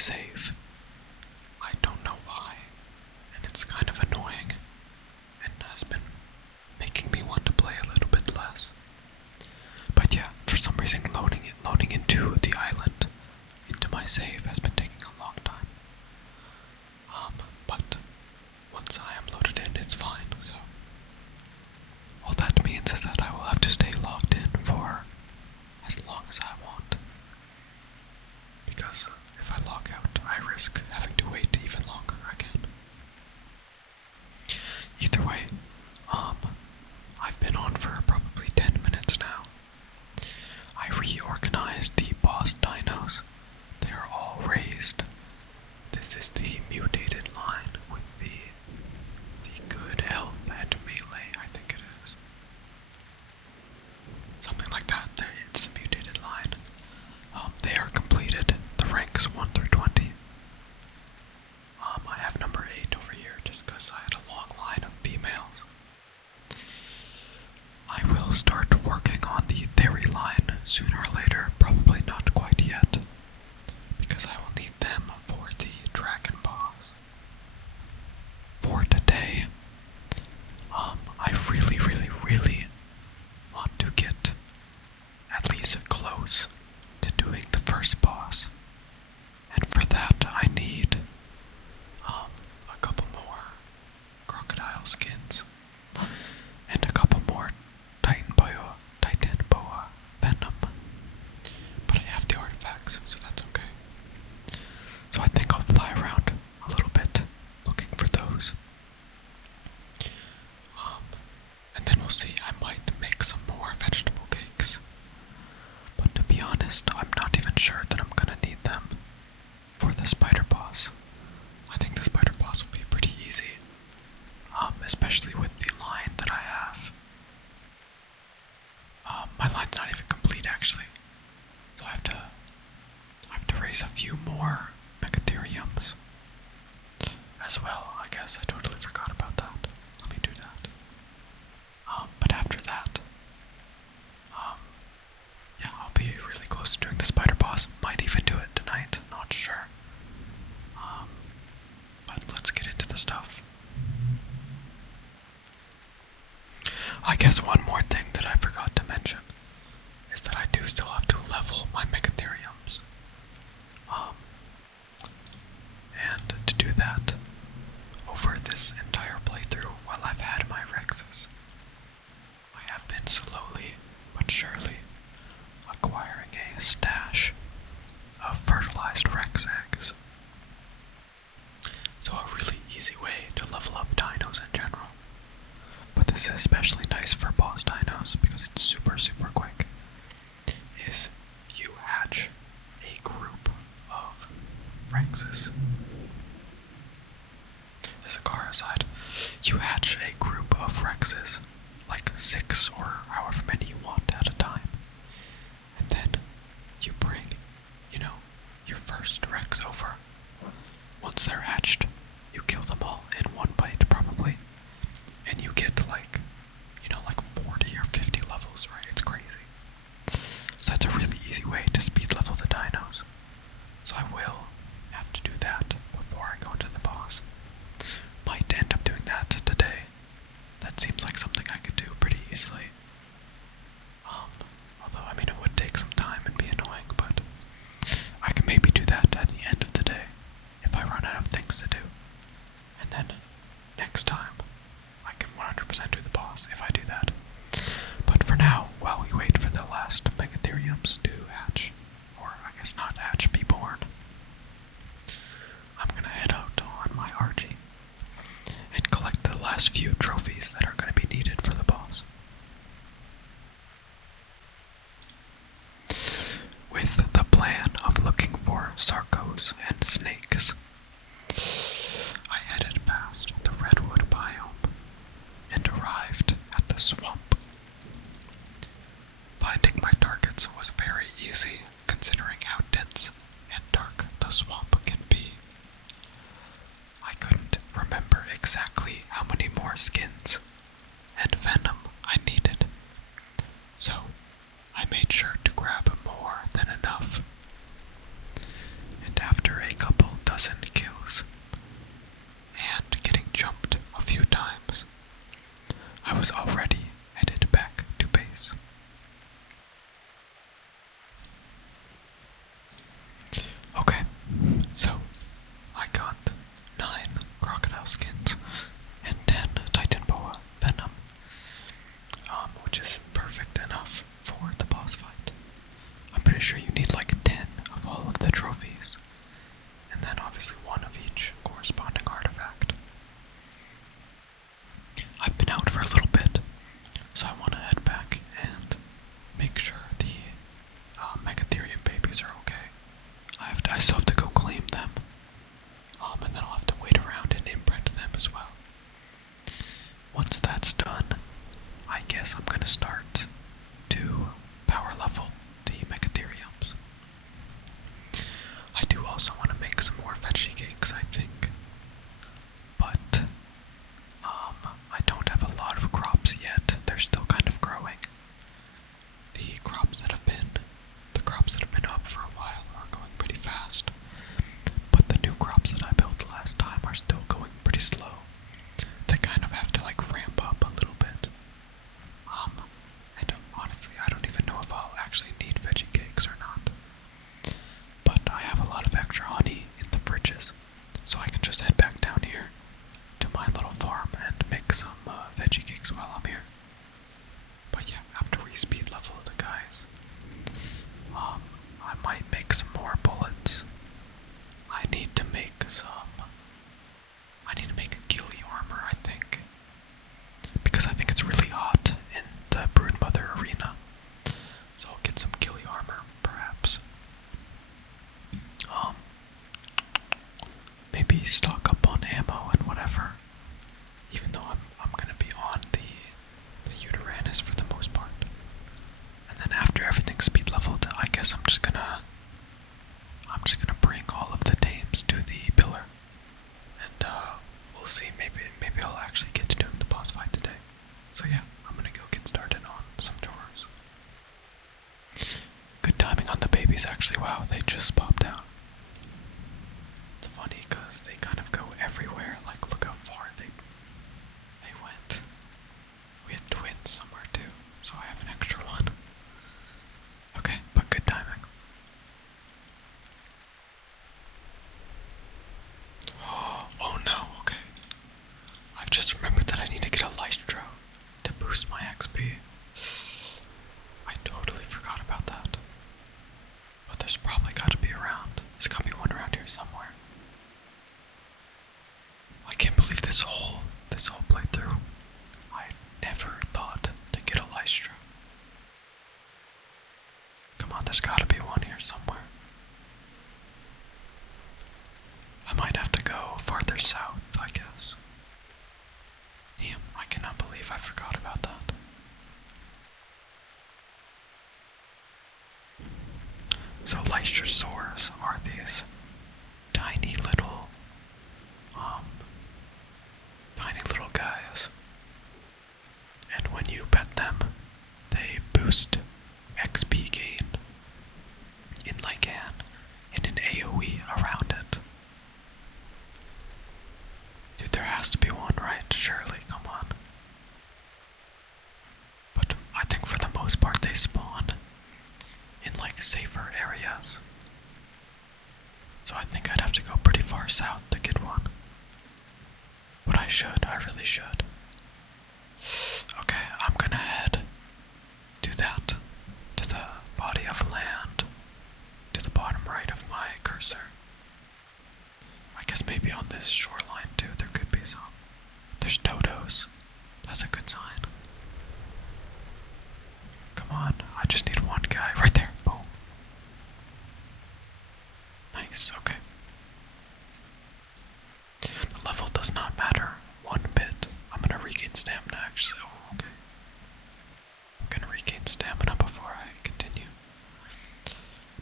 save. I don't know why, and it's kind of annoying, and has been making me want to play a little bit less. But yeah, for some reason loading into the island, into my save, has been taking a long time. But once I am loaded in, it's fine, so. All that means is that I will have to stay logged in for as long as I want. Because if I log out, I risk having to wait even longer again. Either way, I've been on for probably 10 minutes now. I reorganized the boss dinos. They are all raised. This is the mutated line with the good health and melee, I think it is. Something like that. It's the mutated line. They are completed. The ranks 1 through 20. I have number 8 over here just because I had a long line of females. I will start working on the theory line sooner or later, probably not quite yet, because I will need them for the dragon boss. For today, I really want to get at least close to doing the first boss, and for that I need a couple more crocodile skins and a couple more titan boa venom, but I have the artifacts, so that's okay. So I think I'll fly around a little bit looking for those. And then we'll see. I might make some more vegetable cakes. But to be honest, I'm not even sure that I'm gonna need them for the spider boss. I think the spider boss will be pretty easy. Especially with the line that I have. My line's not even complete actually. So I have to raise a few more Megatheriums as well. I guess I totally forgot about that. Let me do that. But after that, yeah, I'll be really close to doing the spider boss. Might even do it tonight, not sure. But let's get into the stuff. I guess one more thing that I forgot to mention is that I do still have to level my Megatheriums. And to do that, over this entire playthrough, while I've had my Rexes, I have been slowly but surely acquiring a stash of fertilized Rex eggs. So a really easy way to level up dinos in general. But this is especially nice for boss dinos because it's super quick. Is you hatch a group of Rexes. There's a car outside. You hatch a group of Rexes, like 6 or however many you want at a time. And then you bring, your first Rex over. Once they're hatched, you kill them all in one bite probably. And you get like 40 or 50 levels, right? It's crazy. So that's a really easy way to speed level the dinos. So I will have to do that before I go into the boss. Might end up doing that today. That seems like something I could do pretty easily. Although, it would take some time and be annoying, but I can maybe do that at the end of the day if I run out of things to do. And then next time, I can 100% do the boss if I do that. But for now, while we wait for the last Megatheriums to hatch, or I guess not hatch, be born, I'm gonna head out on my RG and collect the last few trophies that are gonna be needed for the boss. With the plan of looking for Sarcos and snakes, I headed past the redwood biome and arrived at the swamp. Finding my targets was very easy considering how dense and dark the swamp can be. I couldn't remember exactly how many more skins and venom I needed, so I made sure to grab more than enough. And after a couple of the trophies, and then obviously one of each corresponding artifact. I've been out for a little bit, so I want to head back and make sure the Megatherium babies are okay. I still have to go claim them, and then I'll have to wait around and imprint them as well. Once that's done, I guess I'm gonna start to power level the Megatheriums. I do also want to make some more veggie cakes, I think, but I don't have a lot of crops yet. They're still kind of growing. The crops that have been up for a while are going pretty fast, but the new crops that I built last time are still going pretty slow. They kind of have to like ramp up a little bit. Honestly, I don't even know if I'll actually need veggie cakes or not. But I have a lot of extra honey in the fridges, so I can just head back down here to my little farm and make some veggie cakes while I'm here. But yeah, after we speed level the guys, I might make some more bullets. I need to make a ghillie armor, I think. Because I think it's really hot in the Broodmother arena. So I'll get some ghillie armor, perhaps. Maybe stock up on ammo and whatever. Even though I'm gonna be on the Uranus for the most part. And then after everything's speed leveled, I guess I'm just gonna bring all of the tames to the pillar. And we'll see, maybe I'll actually get to doing the boss fight today. So yeah, I'm gonna go get started on some chores. Good timing on the babies actually, wow, they just popped out. It's funny because they kind of go everywhere, like look how far they went. We had twins somewhere too, so I have an extra one. Okay, but good timing. Oh no, okay. I've just remembered that I need to get a Lystro to boost my XP. I totally forgot about that. But there's probably got to be around. There's got to be one around here somewhere. I can't believe this whole playthrough, I never thought to get a Lystro. Come on, there's got to be one here somewhere. I might have to go farther south, I guess. Damn, I cannot believe I forgot about that. So Lystrosaurs are these tiny little guys. And when you pet them, they boost XP gain in an AoE around it. Dude, there has to be one, right? Surely, come on. But I think for the most part they spawn in like safer areas. So I think I'd have to go pretty far south to get one. But I really should. Okay, I'm gonna head to the body of land, to the bottom right of my cursor. I guess maybe on this shoreline too, there could be some. There's dodos. That's a good sign. Come on, I just need one guy. Right there, boom. Nice, okay. The level does not matter one bit. I'm gonna regain stamina actually. Oh, okay. I'm gonna regain stamina before I continue.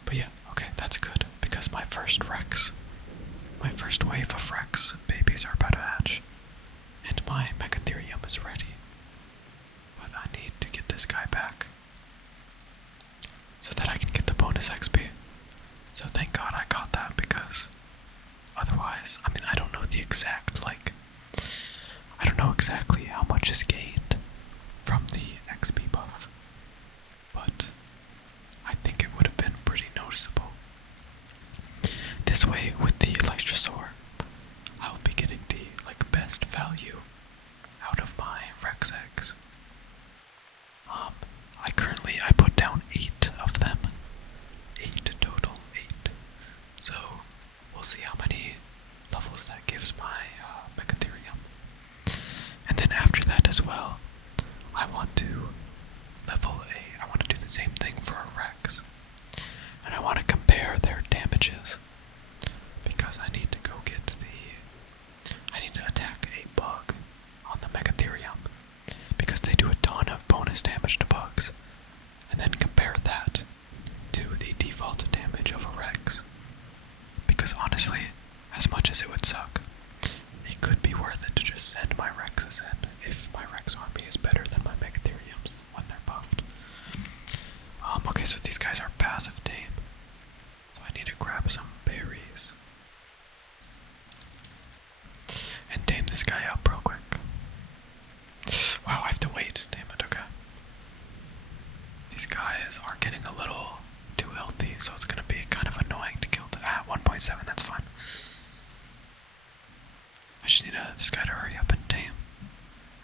But yeah, okay, that's good. Because my first wave of Rex babies are about to hatch. And my Megatherium is ready. But I need to get this guy back. So that I can get the bonus XP. So thank God I got that, because otherwise, I mean, I don't know exactly how much is gained from the XP buff, but I think it would have been pretty noticeable. This way, with the Lystrosaur, I will be getting the best value out of my Rex eggs. I put down 8 of them. 8 total, 8. grab some berries. And tame this guy up real quick. Wow, I have to wait. Damn it, okay. These guys are getting a little too healthy, so it's gonna be kind of annoying to kill them. 1.7, that's fine. I just need this guy to hurry up and tame.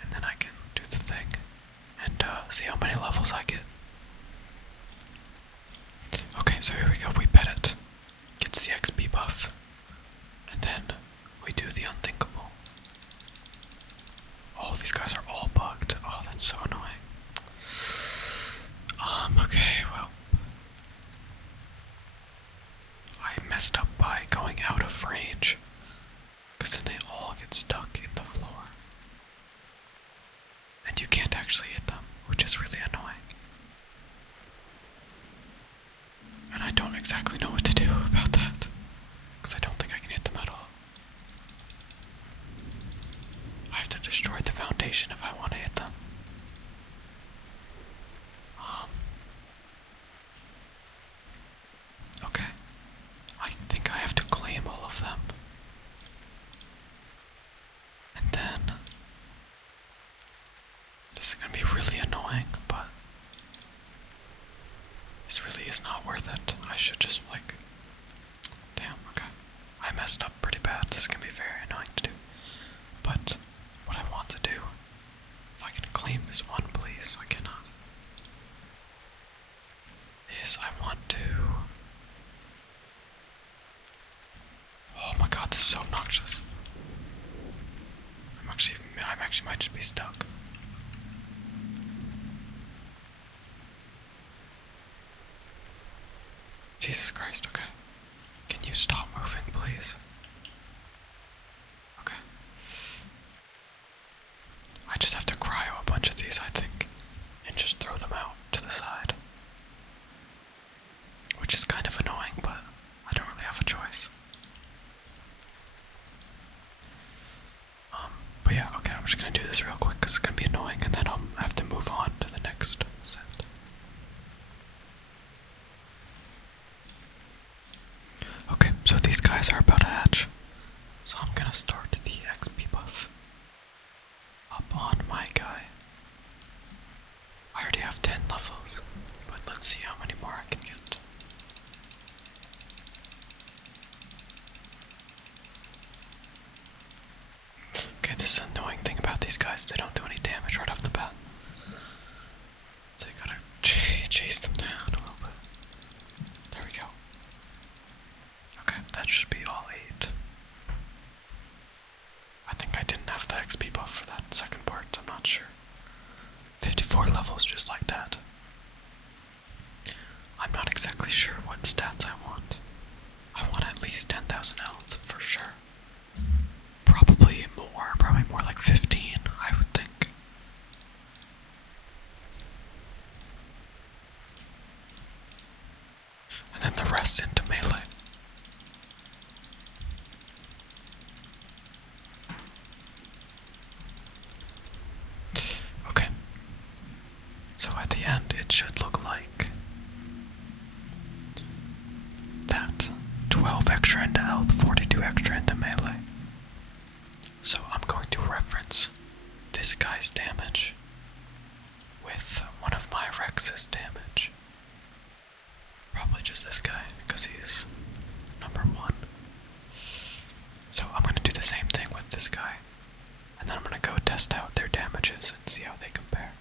And then I can do the thing. And see how many levels I get. Okay, so here we go. We pet it. Gets the XP buff. And then we do the unthinkable. Oh, these guys are all bugged. Oh, that's so annoying. Okay, well. I messed up by going out of range. Because then they all get stuck in the floor. And you can't actually hit them, which is really annoying. And I don't exactly know what to do about that. Because I don't think I can hit them at all. I have to destroy the foundation if I want to hit them. Okay. I think I have to claim all of them. And then this is gonna be really annoying, but this really is not worth it. I should just damn, okay. I messed up pretty bad. This is gonna be very annoying to do. But what I want to do, if I can claim this one, please, I cannot, is I want to, oh my god, this is so obnoxious. I actually might just be stuck. Jesus Christ, okay. Can you stop moving, please? Okay. I just have to cryo a bunch of these, I think, and just throw them out to the side. Which is kind of annoying, but I don't really have a choice. But yeah, okay, I'm just gonna do this real quick because it's gonna be annoying, and then I'll have to move on to the next set. Okay, so these guys are about to hatch. So I'm gonna start the XP buff up on my guy. I already have 10 levels, but let's see how many more I can get. Okay, this is the annoying thing about these guys, they don't do any damage right off the bat. So you gotta chase them down a little bit. There we go. Okay, that should be all 8. I think I didn't have the XP buff for that second part, I'm not sure. 54 levels just like that. I'm not exactly sure what stats I want. I want at least 10,000 health, for sure. Probably more like 15, I would think. And then the rest into melee. Okay. So at the end, it should look like that. 12 extra into health, 42 extra into melee. So I'm going to reference this guy's damage with one of my Rex's damage. Probably just this guy, because he's number 1. So I'm going to do the same thing with this guy. And then I'm going to go test out their damages and see how they compare.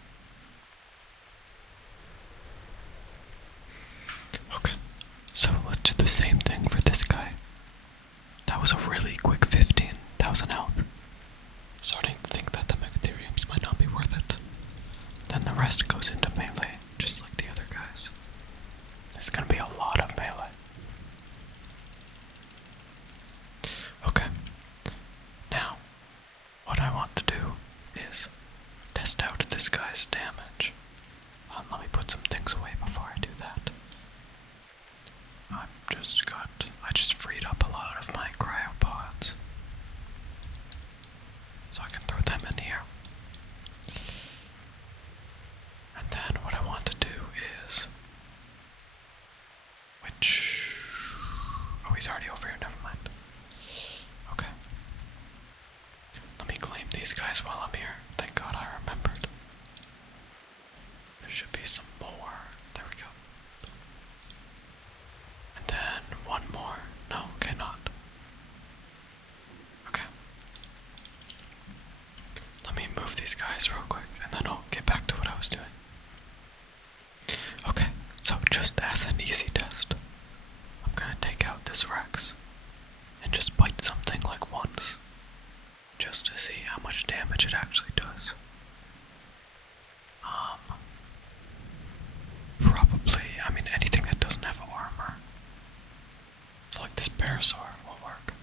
Okay, so let's do the same thing for this guy. That was a really quick 15,000 health. Starting to think that the Megatheriums might not be worth it. Then the rest goes into melee, just like the other guys. It's gonna be a lot of melee. Okay. Now, what I want to do is test out this guy's damage. Let me put some things away before I do that. I just freed up a lot of my cryopods. So I can throw them in here. And then what I want to do is, he's already over here, never mind. Okay. Let me claim these guys while I'm here. Thank God I remembered. There should be some more. There we go. And then one more. No, okay, not. Okay. Let me move these guys real quick, and then I'll get back to what I was doing. Okay, so just as an easy test, I'm gonna take out this Rex and just bite something like once, just to see how much damage it actually does. Probably, I mean, anything that doesn't have armor. So like this Parasaur will work.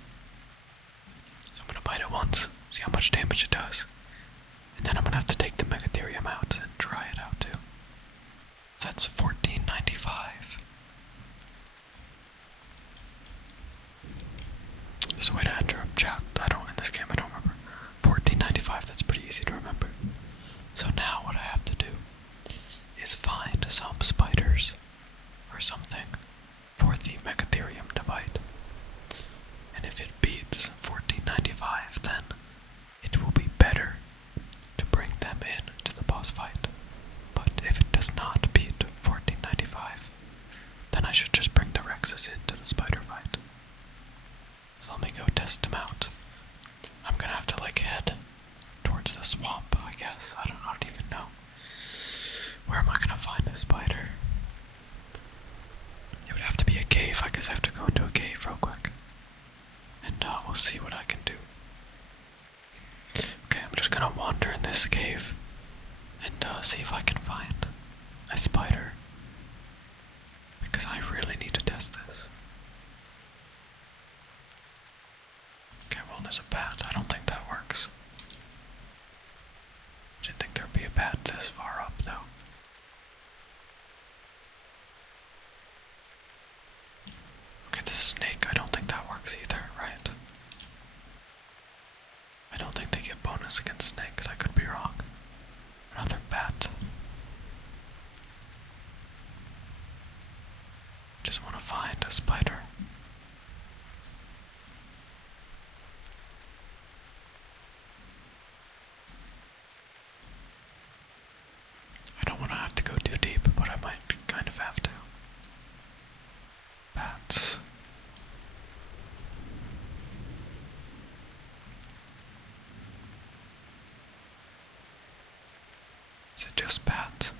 So I'm gonna bite it once, see how much damage it does. And then I'm gonna have to take the Megatherium out and try it out too. So that's $14.95. There's a way to enter a chat. In this game I don't remember. $14.95, that's pretty easy to remember. So now what I have to do is find some spiders or something for the Megatherium to bite. And if it beats $14.95, then it will be better to bring them in to the boss fight. But if it does not beat $14.95, then I should just bring the Rexes into the spider fight. So let me go test them out. I'm gonna have to head towards the swamp, I guess. I don't even know. Where am I gonna find a spider? It would have to be a cave. I guess I have to go into a cave real quick. And we'll see what I can do. Okay, I'm just gonna wander in this cave and see if I can find a spider. Because I really need to test this. Okay, well, there's a bat. I don't think that works. Didn't think there'd be a bat this far up, though. Okay, this snake. I don't think that works either, right? I don't think they get bonus against snakes. I could be wrong. Another bat. Just want to find a spider. I don't want to have to go too deep, but I might kind of have to. Bats. Is it just bats?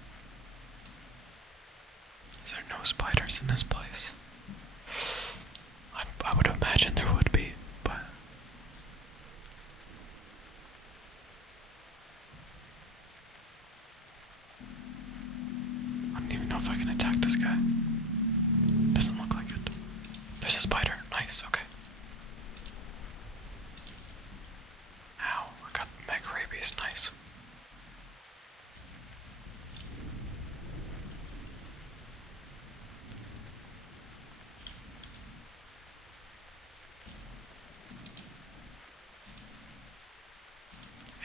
Is there no spiders in this place? I would imagine there would be, but... I don't even know if I can attack this guy. Doesn't look like it. There's a spider. Nice, okay. Ow, I got mega rabies. Nice.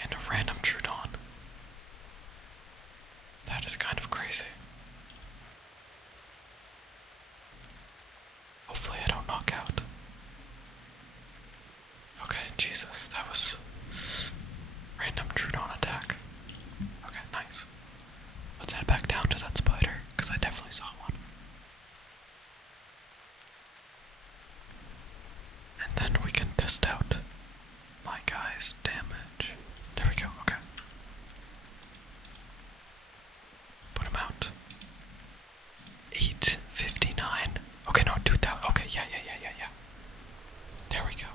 And a random Trudon. That is kind of crazy. Hopefully I don't knock out. Okay, Jesus, that was random Trudon attack. Okay, nice. Let's head back down to that spider, because I definitely saw one. And then we can test out my guy's damage. There we go, okay. Put him out. 859. Okay, no, 2000. Okay, yeah. There we go.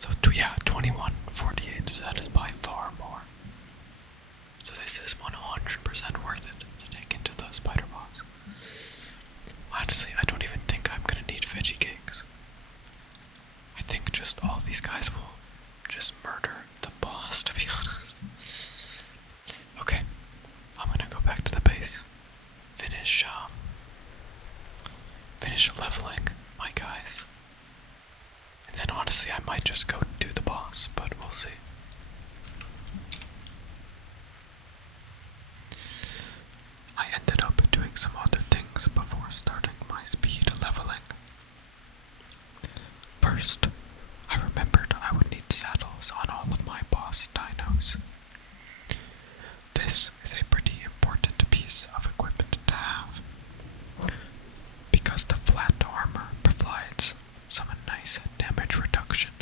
So, 2148. So that is by far more. So this is 100% worth it to take into the spider boss. Honestly, I don't even think I'm gonna need veggie cakes. I think just all these guys will just murder the boss, to be honest. Okay, I'm gonna go back to the base. Finish leveling my guys. And then honestly, I might just go do the boss, but we'll see. I ended up doing some other things before starting my speed leveling. First, I remembered I would need saddles on all of my boss dinos. This is a pretty important piece of equipment to have, because the flat armor provides some nice damage reduction,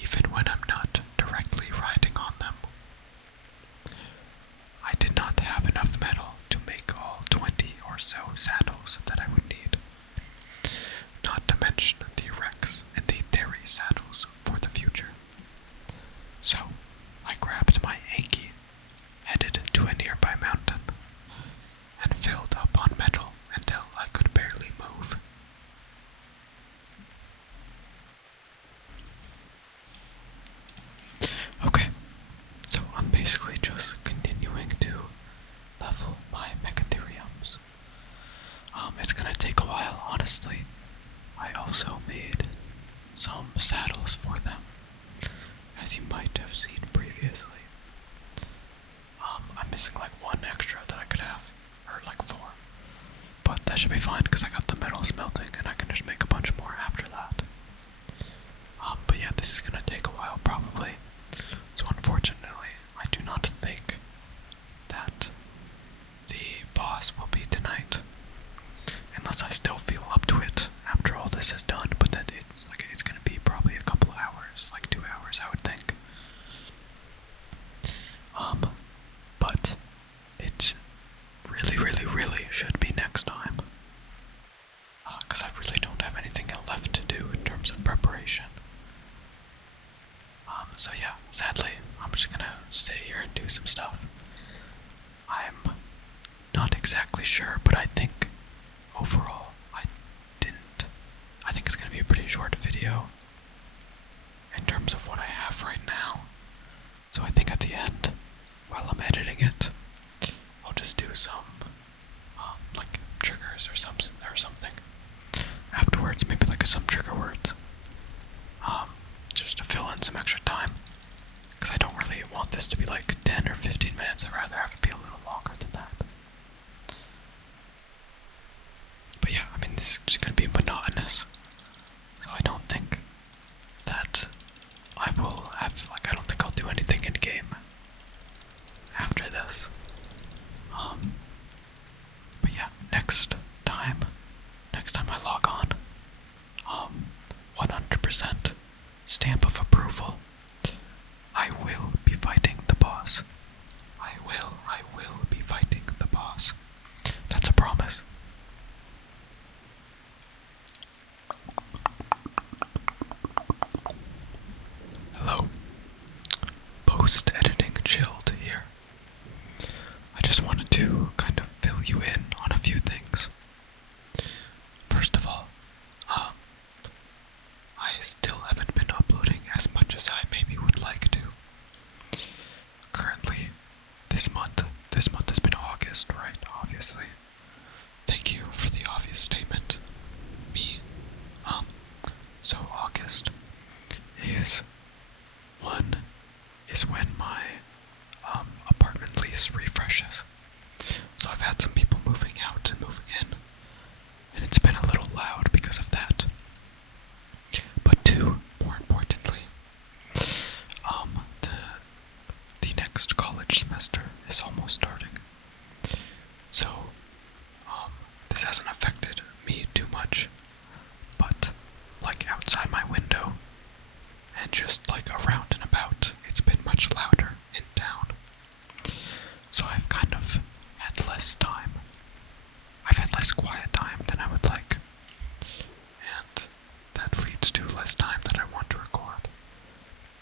even when I'm not directly riding on them. I did not have enough metal to make all 20 or so saddles that I would need, not to mention the Rex and the Theory saddles for the future. So, I grabbed my Anki, headed to a nearby mountain, and filled up on metal until I could barely move. Okay, so I'm basically just continuing to level my Megatheriums. It's gonna take a while, honestly. I also made some saddles for them, as you might have seen previously. I'm missing like one extra that I could have, or like 4. But that should be fine because I got the metal smelting and I can just make a bunch more after that. But yeah, this is gonna take a while probably. So unfortunately, I do not think that the boss will be tonight. Unless I still feel up to it after all this is done, but then it's gonna be probably a couple hours, like 2 hours I would think. But it really should be next time. Because I really don't have anything left to do in terms of preparation. So yeah, sadly, I'm just gonna stay here and do some stuff. I'm not exactly sure, but I think overall, I think it's gonna be a pretty short video in terms of what I have right now. So I think at the end, while I'm editing it, I'll just do some, like triggers or something. Afterwards, maybe like some trigger words. Just to fill in some extra time. Because I don't really want this to be like 10 or 15 minutes. I'd rather have it be a little longer than that. But yeah, I mean, this is just gonna be monotonous. So I don't think that I will have, I don't think I'll do anything in game after this. But yeah, next time I log on, 100% stamp of approval. I will be fighting the boss. I will be fighting the boss. That's a promise. Hello. Post-editing chilled here. I just wanted to kind of fill you in on a few things. First of all, I still haven't been uploading as much as I maybe would like to. Currently, this month has been August, right? Obviously. Thank you for the obvious statement. Me. So August is when my apartment lease refreshes. So I've had some people moving out and moving in, and it's been a little loud because of that. But 2, more importantly, the next college semester is almost starting. So this hasn't affected me too much, but like outside my window and just like around and about, it's been much louder in town. So I've kind of had less time. I've had less quiet time than I would like. And that leads to less time that I want to record.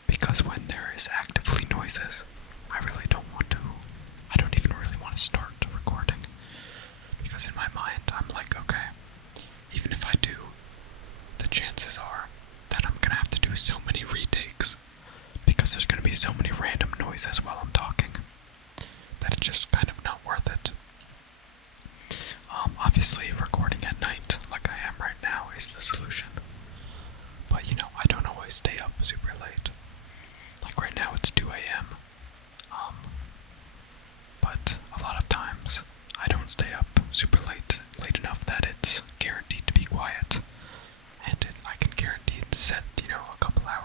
Because when there is actively noises, I don't even really want to start recording. Because in my mind, I'm like, okay, even if I do, the chances are that I'm gonna have to do so many retakes. Because there's gonna be so many random noises while I'm talking, that it's just kind of not worth it. Obviously, recording at night, like I am right now, is the solution. But I don't always stay up super late. Like right now, it's 2 a.m. But a lot of times, I don't stay up super late enough that it's guaranteed to be quiet. And I can guarantee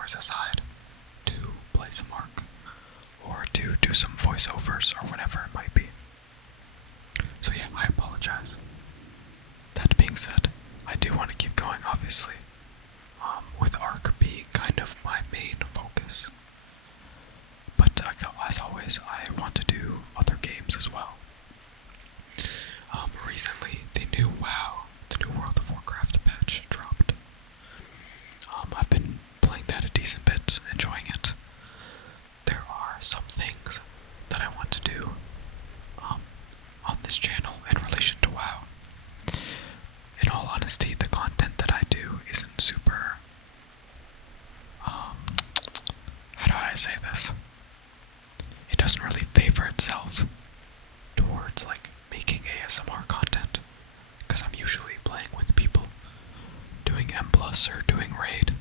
hours aside to play some ARK, or to do some voiceovers, or whatever it might be. So yeah, I apologize. That being said, I do want to keep going, obviously, with ARK being kind of my main focus. But as always, I want to do other games as well. Recently, the new World of Warcraft patch dropped. I've been playing that a decent bit, enjoying it. There are some things that I want to do on this channel in relation to WoW. In all honesty, the content that I do isn't super, how do I say this? It doesn't really favor itself towards like making ASMR content, because I'm usually playing with people, doing M+ or doing Raid.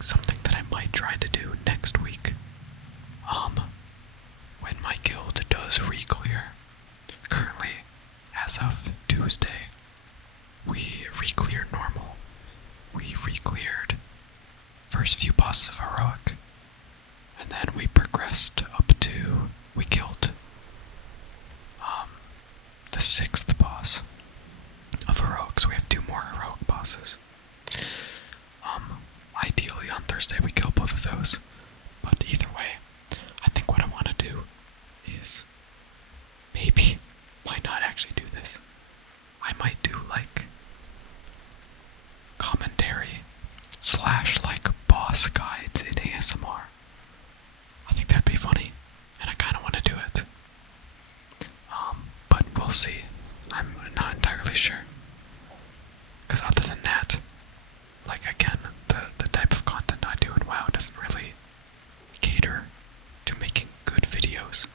Something that I might try to do next week, when my guild does re-clear. Currently, as of Tuesday, we re-clear normal. We re-cleared first few bosses of Heroic, and then we progressed up to, we killed the 6th boss of Heroic, so we have 2 more Heroic bosses. Ideally on Thursday we kill both of those, but either way, I think what I want to do is, might not actually do this. I might do like commentary / like boss guides in ASMR. I think that'd be funny, and I kind of want to do it. But we'll see. I'm not entirely sure. Because other than that, like again, the type of content I do in WoW doesn't really cater to making good videos.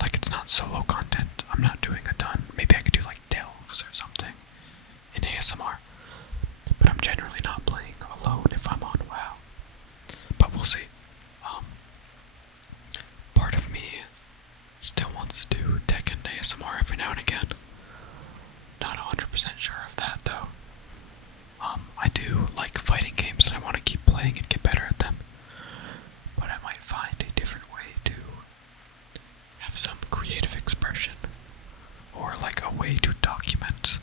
Like, it's not solo content. I'm not doing a ton. Maybe I could do like delves or something in ASMR. But I'm generally not playing alone if I'm on WoW. But we'll see. Part of me still wants to do Tekken ASMR every now and again. Not 100% sure of that though. I do like fighting games and I want to keep playing and get better at them. But I might find a different way to have some creative expression, or like a way to document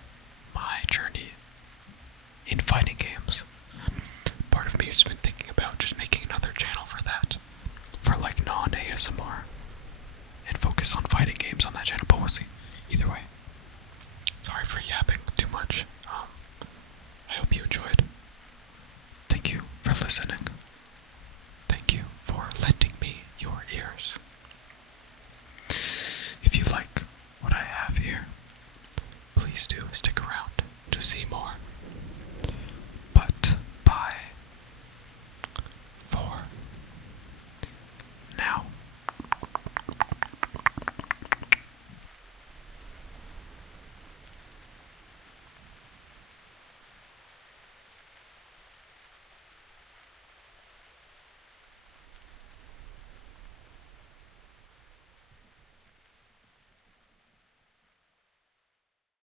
my journey in fighting games. Part of me has been thinking about just making another channel for that, for like non-ASMR, and focus on fighting games on that channel, but we'll see. Either way, sorry for yapping too much.